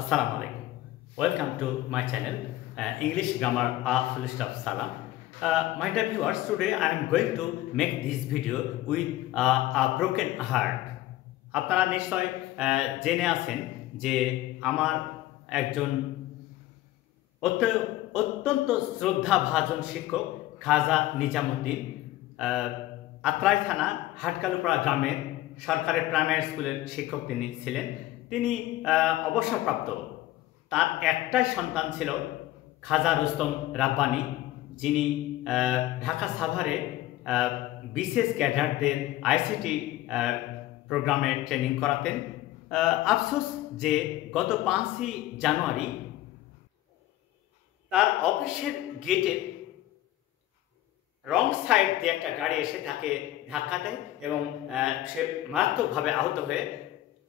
Assalamu alaikum. Welcome to my channel, English Grammar Full Stop Salam. My dear viewers, today I am going to make this video with a broken heart. আপনারা নিশ্চয় জেনে আছেন যে আমার একজন অত্যন্ত শ্রদ্ধাভাজন শিক্ষক খাজা নিজামুদ্দিন আত্রাই থানা হাটকালুপাড়া গ্রামের সরকারি প্রাইমারি স্কুলের শিক্ষক তিনি ছিলেন। তিনি অবসরপ্রাপ্ত। তার একটাই সন্তান ছিল খাজা রুস্তম রাব্বানী, যিনি ঢাকা সাভারে বিশেষ ক্যাডারদের আইসিটি প্রোগ্রামে ট্রেনিং করাতেন। আফসোস যে গত 5ই জানুয়ারি তার অফিসের গেটের রং সাইড দিয়ে একটা গাড়ি এসে তাকে ধাক্কা দেয় এবং সে মারাত্মকভাবে আহত হয়ে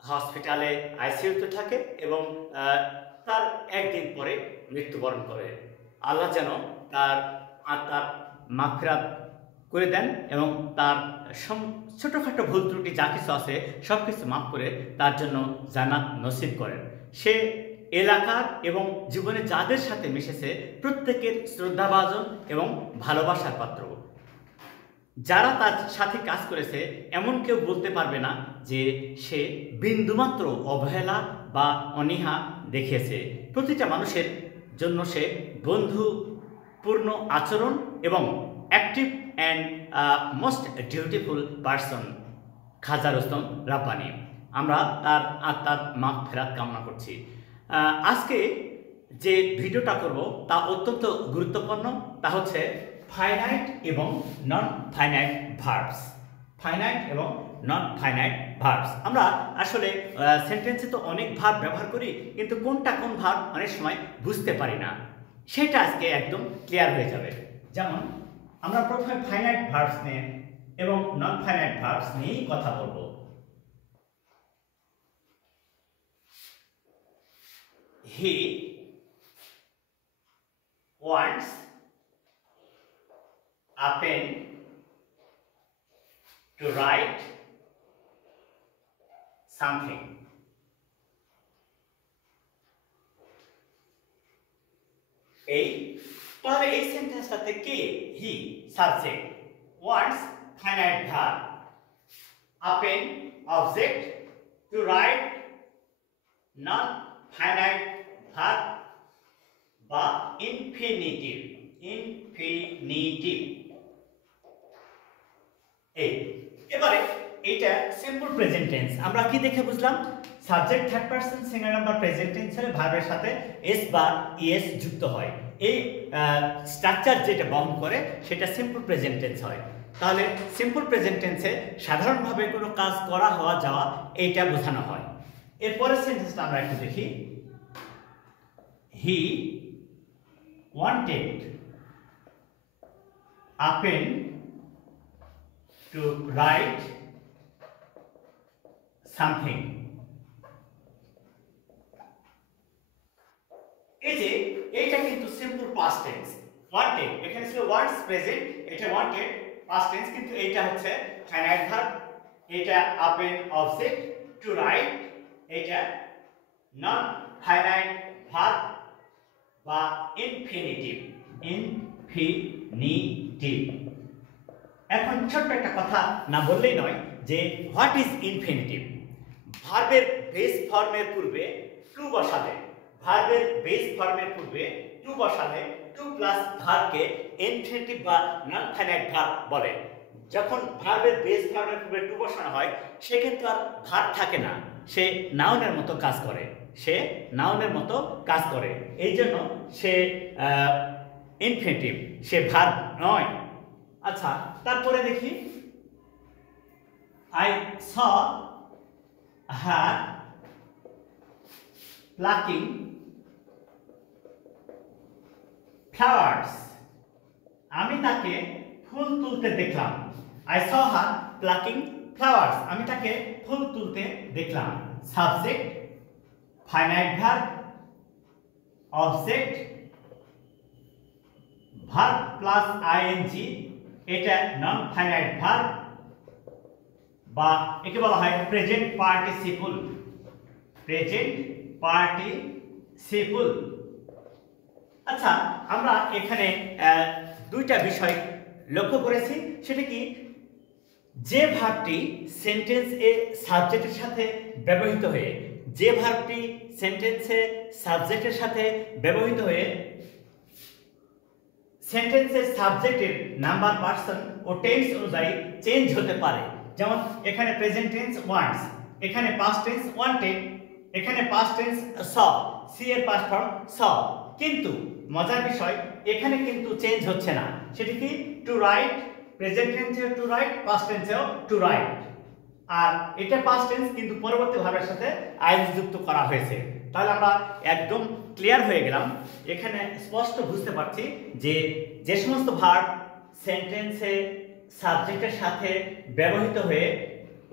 হসপিটালে আইসিইউতে থাকে এবং তার একদিন পরে মৃত্যুবরণ করে। আল্লাহ যেন তার আত্মার মাগফিরাত করে দেন এবং তার ছোটোখাটো ভুল ত্রুটি যা কিছু আছে সব কিছু মাফ করে তার জন্য জান্নাত নসিব করেন। সে এলাকার এবং জীবনে যাদের সাথে মিশেছে প্রত্যেকের শ্রদ্ধাভাজন এবং ভালোবাসার পাত্র। যারা তার সাথে কাজ করেছে এমন কেউ বলতে পারবে না যে সে বিন্দুমাত্র অবহেলা বা অনীহা দেখিয়েছে। প্রতিটা মানুষের জন্য সে বন্ধুপূর্ণ আচরণ এবং active and most dutiful person Khaja Rustam Rabbani. আমরা তার আত্মার মাগফিরাত কামনা করছি। আজকে যে ভিডিওটা করব তা অত্যন্ত গুরুত্বপূর্ণ, তা হচ্ছে ফাইনাইট এবং নন ফাইনাইট ভার্বস। ফাইনাইট এবং নন ফাইনাইট ভার্বস। আমরা আসলে সেন্টেন্সে তো অনেক ভার্ব ব্যবহার করি, কিন্তু কোনটা কোন ভার্ব অনেক সময় বুঝতে পারি না। সেটা আজকে একদম ক্লিয়ার হয়ে যাবে। যেমন আমরা প্রথমে ফাইনাইট ভার্বস নিয়ে এবং নন ফাইনাইট ভার্বস নিয়েই কথা বলবো। He wants a pen to write something. তাহলে এই সেন্টেন্সটাতে কে? He subject, wants finite verb, a pen object, to write non finite verb বা ইনফিনিটিভ। এবারে এটা সিম্পল প্রেজেন্ট টেন্স। আমরা কি দেখে বুঝলাম? Subject third person singular number present tense হলে ভার্বের সাথে এস বা ইএস যুক্ত হয়। এই স্ট্রাকচার যেটা বহন করে সেটা সিম্পল প্রেজেন্ট টেন্স হয়। তাহলে সিম্পল প্রেজেন্ট টেন্সে সাধারণভাবে কোনো কাজ করা হওয়া যাওয়া এইটা বোঝানো হয়। এরপরের সেন্টেন্সটা আমরা একটু দেখি। He wanted a pen to write something. এই যে এইটা কিন্তু সিম্পল পাস্ট টেন্স। ওয়ান্টেড এখানে ছিল ওয়ান্টস প্রেজেন্ট, এটা ওয়ান্টেড পাস্ট টেন্স, কিন্তু এইটা হচ্ছে ফাইনাইট ভার্ব, এটা a pen object, to write এটা নন ফাইনাইট ভার্ব বা ইনফিনিটিভ। এখন ছোট্ট একটা কথা না বললেই নয় যে হোয়াট ইজ ইনফিনিটিভ। ভার্বের বেস ফর্মের পূর্বে টু বসালে, ভার্বের বেস ফর্মের পূর্বে টু বসালে টু প্লাস ভার্বকে ইনফিনিটিভ বা নন ফাইনাইট ভার্ব বলে। যখন ভার্বের বেস ফর্মের পূর্বে টু বসানো হয় সে কিন্তু আর ভার্ব থাকে না, সে নাউনের মতো কাজ করে, সে নাউনের মতো কাজ করে। এই জন্য সে ইনফিনিটিভ, সে ভার্ব নয়। আচ্ছা, তারপরে দেখি I saw her plucking flowers. আমি তাকে ফুল তুলতে দেখলাম। I saw her plucking flowers, আমি তাকে ফুল তুলতে দেখলাম। Subject finite verb, object verb plus ING, এটা নন ফাইনাইট ভার্ব বা একে বলা হয় present participle. Present participle simple. আচ্ছা, আমরা এখানে দুইটা বিষয় লক্ষ্য করেছি। সেটা কি, যে ভার্বটি সেন্টেন্সে সাবজেক্টের সাথে ব্যবহৃত হয়ে সেন্টেন্সের সাবজেক্টের নাম্বার, পার্সন ও টেন্স অনুযায়ী চেঞ্জ হতে পারে। যেমন এখানে প্রেজেন্ট টেন্স ওয়ান্টস, এখানে পাস্ট টেন্স ওয়ান্টেড, এখানে পাস্ট টেন্স স, সি এর পাস্ট ফর্ম স। কিন্তু মজার বিষয়, এখানে কিন্তু চেঞ্জ হচ্ছে না। সেটা কি, টু রাইট, প্রেজেন্ট টেন্সে টু রাইট, পাস্ট টেন্সেও টু রাইট। আর এটা পাস্ট টেন্স, কিন্তু পরবর্তী ভার্বের সাথে আইএনজি যুক্ত করা হয়েছে। তাহলে আমরা একদম ক্লিয়ার হয়ে গেলাম। এখানে স্পষ্ট বুঝতে পারছি যে যে সমস্ত ভার্ব সেন্টেন্সে সাবজেক্টের সাথে ব্যবহৃত হয়ে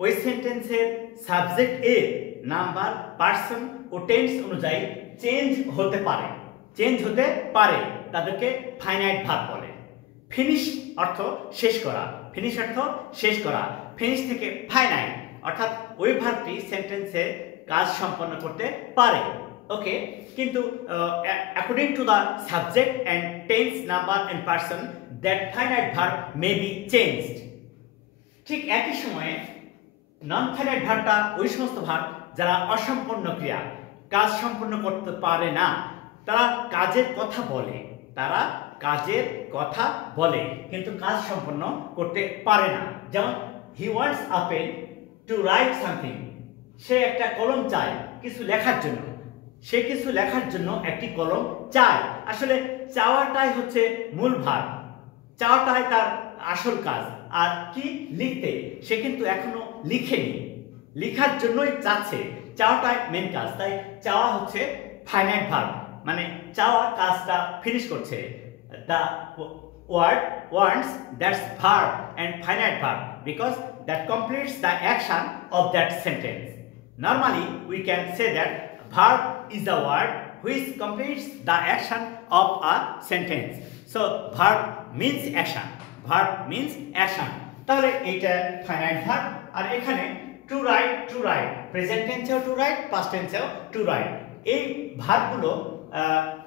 ওই সেন্টেন্সের সাবজেক্ট এ নাম্বার, পার্সন ও টেন্স অনুযায়ী চেঞ্জ হতে পারে, তাদেরকে ফাইনাইট ভার্ব বলে। ফিনিশ অর্থ শেষ করা, ফিনিশ থেকে ফাইনাইট, অর্থাৎ ওই ভার্বটি সেন্টেন্সে কাজ সম্পন্ন করতে পারে। ওকে, কিন্তু according to the subject and tense, number and person, that finite verb may be changed. ঠিক একই সময়ে নন ফাইনাইট ভার্বটা ওই সমস্ত ভার্ব যারা অসম্পূর্ণ ক্রিয়া, কাজ সম্পন্ন করতে পারে না, তারা কাজের কথা বলে কিন্তু কাজ সম্পন্ন করতে পারে না। যেমন he wants a pen to write something, সে একটা কলম চায় কিছু লেখার জন্য, একটি কলম চায়। আসলে চাওয়াটাই হচ্ছে মূল ভার্ব, চাওয়াটাই তার আসল কাজ। আর কি, লিখতে, সে কিন্তু এখনো লিখেনি, লেখার জন্যই চাচ্ছে, চাওয়াটাই মেন কাজ। তাই চাওয়া হচ্ছে ফাইনাইট ভার্ব, মানে চাওয়া কাজটা ফিনিশ করছে। The word wants, that's verb and finite verb, because that completes the action of that sentence. Normally we can say that verb is the word which completes the action of a sentence. So verb means action, তাহলে এটা finite verb. আর এখানে to write, present টেন্সেও to write, past টেন্সেও to write. এই ভার্বগুলো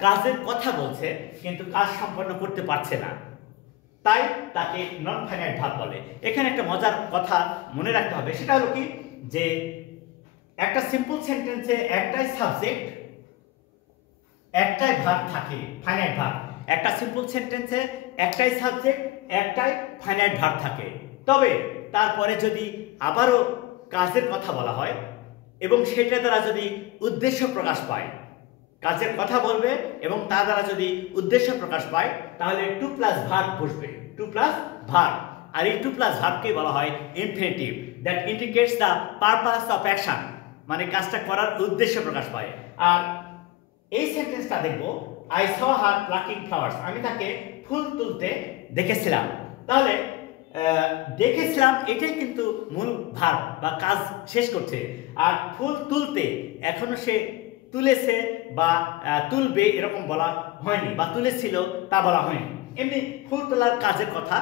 কাজের কথা বলছে কিন্তু কাজ সম্পন্ন করতে পারছে না, তাই তাকে নন ফাইনাইট ভার্ব বলে। এখানে একটা মজার কথা মনে রাখতে হবে, সেটা হলো কি, যে একটা সিম্পল সেন্টেন্সে একটাই সাবজেক্ট, একটাই ভার্ব থাকে, ফাইনাইট ভার্ব। একটা সিম্পল সেন্টেন্সে একটাই সাবজেক্ট, একটাই ফাইনাইট ভার্ব থাকে। তবে তারপরে যদি আবারও কাজের কথা বলা হয় এবং সেটা দ্বারা যদি উদ্দেশ্য প্রকাশ পায়, কাজের কথা বলবে এবং তার দ্বারা যদি উদ্দেশ্য প্রকাশ পায়, তাহলে টু প্লাস ভার্ব বসবে, আর এই টু প্লাস ভার্বকে বলা হয় infinitive, that indicates the purpose of action, মানে কাজটা করার উদ্দেশ্য প্রকাশ পায়। আর এই সেন্টেন্সটা দেখব, I saw her plucking flowers, আমি তাকে ফুল তুলতে দেখেছিলাম। তাহলে দেখেছিলাম এটাই কিন্তু মূল ভার্ব বা কাজ শেষ করছে। আর ফুল তুলতে, এখনো সে তুলেছে বা তুলবে এরকম বলা হয়নি, বা তুলেছিল তা বলা হয়নি, এমনি ফুল তোলার কাজের কথা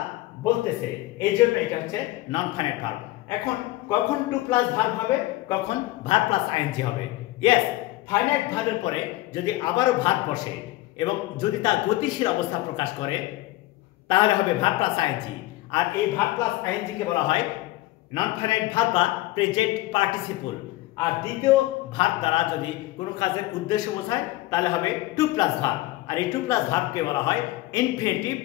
বলতেছে, এই জন্য এটা হচ্ছে নন ফাইনাইট ভার্ব। এখন কখন টু প্লাস ভার্ব হবে, কখন ভার্ব প্লাস আইএনজি হবে? ইয়েস, ফাইনাইট ভার্বের পরে যদি আবারও ভার্ব বসে এবং যদি তা গতিশীল অবস্থা প্রকাশ করে, তাহলে হবে ভার্ব প্লাস আইএনজি। আর এই ভার্ব প্লাস আইএনজি কে বলা হয় নন ফাইনাইট ভার্ব বা প্রেজেন্ট পার্টিসিপল। আর দ্বিতীয় ভার্ব দ্বারা যদি কোনো কাজের উদ্দেশ্য বোঝায়, তাহলে হবে টু প্লাস ভার্ব। আর এই টু প্লাস ভার্বকে বলা হয় ইনফিনিটিভ।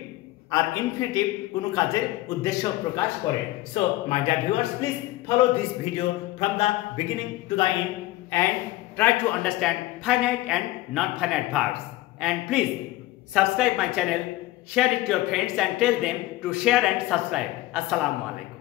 আর ইনফিনিটিভ কোনো কাজের উদ্দেশ্য প্রকাশ করে। So my dear viewers, please follow this video from the beginning to the end and try to understand finite and non-finite verbs. And please subscribe my channel, share it to your friends and tell them to share and subscribe. Assalamu alaikum.